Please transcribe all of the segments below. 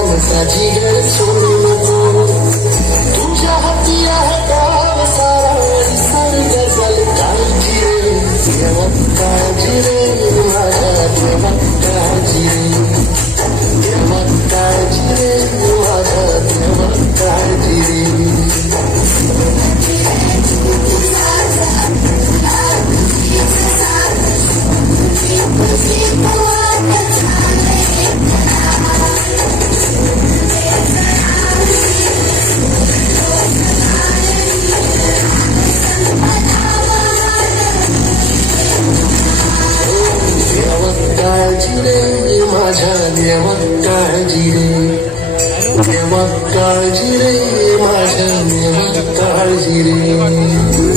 सा जिगर सोने को तुझ्या हाती आहे गाव सारा सर गजल काळजी रे देवा काळजी रे माझ्या देवा काळजी रे देवा काळजी रे माझ्या देवा काळजी रे काळजी रे माझ्या देवा काळजी रे देवा काळजी रे माझ्या देवा काळजी रे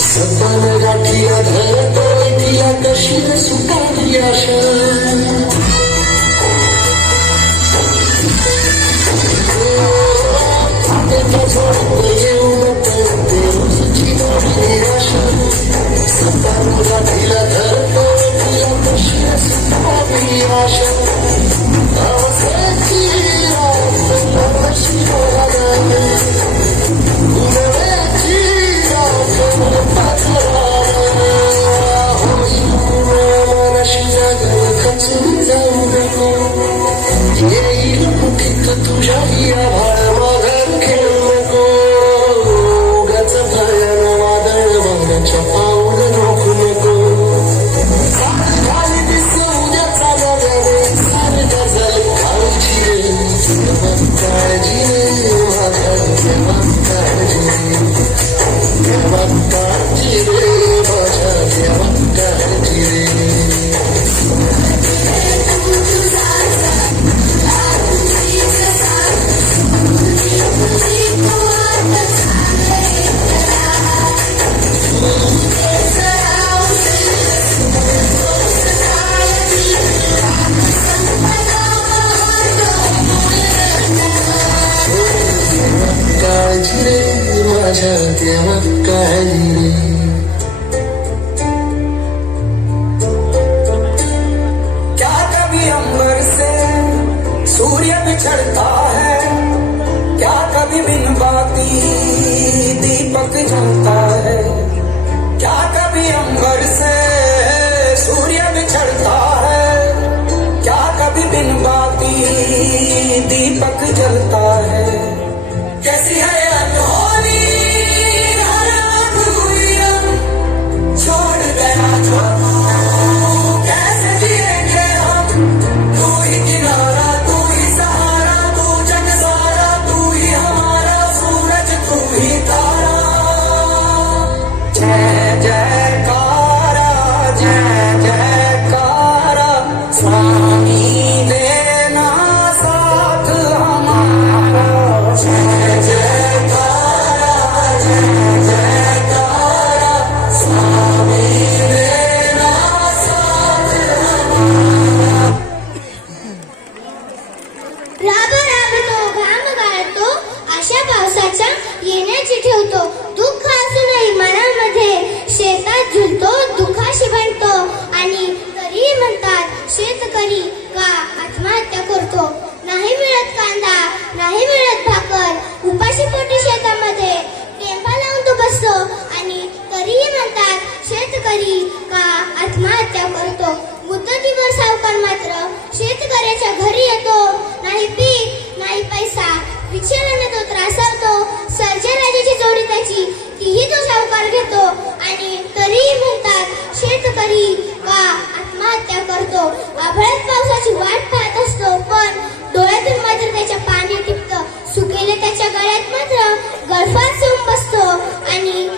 सपन गाठीला धरतो तिला कशी सुटावी आशा येऊन पडते रोजची निराशा सपन गाठीला धरतो तिला कशी सुटावी आशा पावसाची कशी येईल मुठीत तुझ्या या भाळ माघार खेळू नको उगाच भयान वादळ वाहण्याच्या पाऊल रोखू नको खाली दिसू द्या चालवल्याने सारे गजल काळजी रे देवा काळजी रे माझ्या देवा काळजी रे देवा काळजी रे माझ्या देवा काळजी रे काळजी रे माझ्या देवा काळजी रे क्या कभी अंबर से सूर्य बिछड़ता है क्या कभी बिन बाती दीपक जलता है क्या कभी अंबर से सूर्य बिछड़ता है क्या कभी बिन बाती दीपक जलता है कैसी है अनहोनी छोड़ गया जो कैसे जिएंगे हम तू ही किनारा तू ही सहारा तू जग सारा तू ही हमारा सूरज तू ही तारा जय जयकारा जय जयकारा स्वामी देना साथ हमारा जय जयकारा जय जयकारा स्वामी देना साथ हमारा राब राबतो घाम गाळतो आशा पावसाच्या येण्याची ठेवतो दुःख असूनही मनामध्ये शेतात झुलतो दुःखाशी बनतो आणि तरी म्हणतात शेतकरी का आत्महत्या करतो नाही मिळत कांदा नाही मिळत भाकर उपाशी पोटी शेतामध्ये टेंबा लावून तो बसतो आणि तरीही म्हणतात शेतकरी का आत्महत्या करतो मुदतीवर सावकार मात्र शेतकऱ्याच्या घरी येतो नाही पीक नाही पैसा रिक्षाने तो त्रासवतो सर्जराजाची जोडी त्याची तीही तो सावकार घेतो आणि तरीही म्हणतात शेतकरी का आत्महत्या करतो आभाळात पावसाची वाट पाहत असतो पण आणि